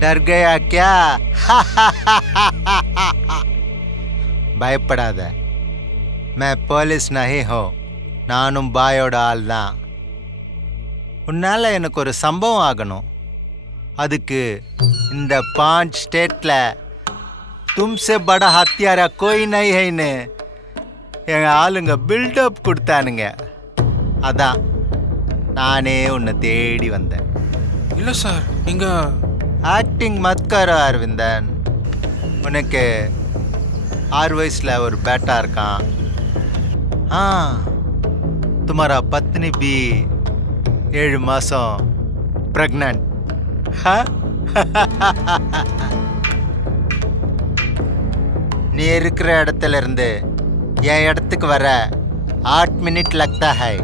डर गया क्या பயப்படாத मैं போலீஸ் नहीं हो நானும் பாயோட ஆள் தான் உன்னால் எனக்கு ஒரு சம்பவம் ஆகணும் அதுக்கு இந்த பாஞ்ச் ஸ்டேட்டில் தும்சே பட ஹத்தியாரா கோய் நை ஹைன்னு எங்கள் ஆளுங்க பில்டப் கொடுத்தானுங்க அதான் நானே உன்னை தேடி வந்தேன் இல்லை சார் நீங்கள் ஆக்டிங் மத்கார அரவிந்தன். உனக்கு ஆறு வயசில் ஒரு பேட்டா இருக்கான். ஆ துமாரா பத்னி பி ஏழு மாதம் ப்ரெக்னன்ட் நீ இருக்கிற இடத்துல இருந்து என் இடத்துக்கு வர ஆட் மினிட் லக்தா ஹை.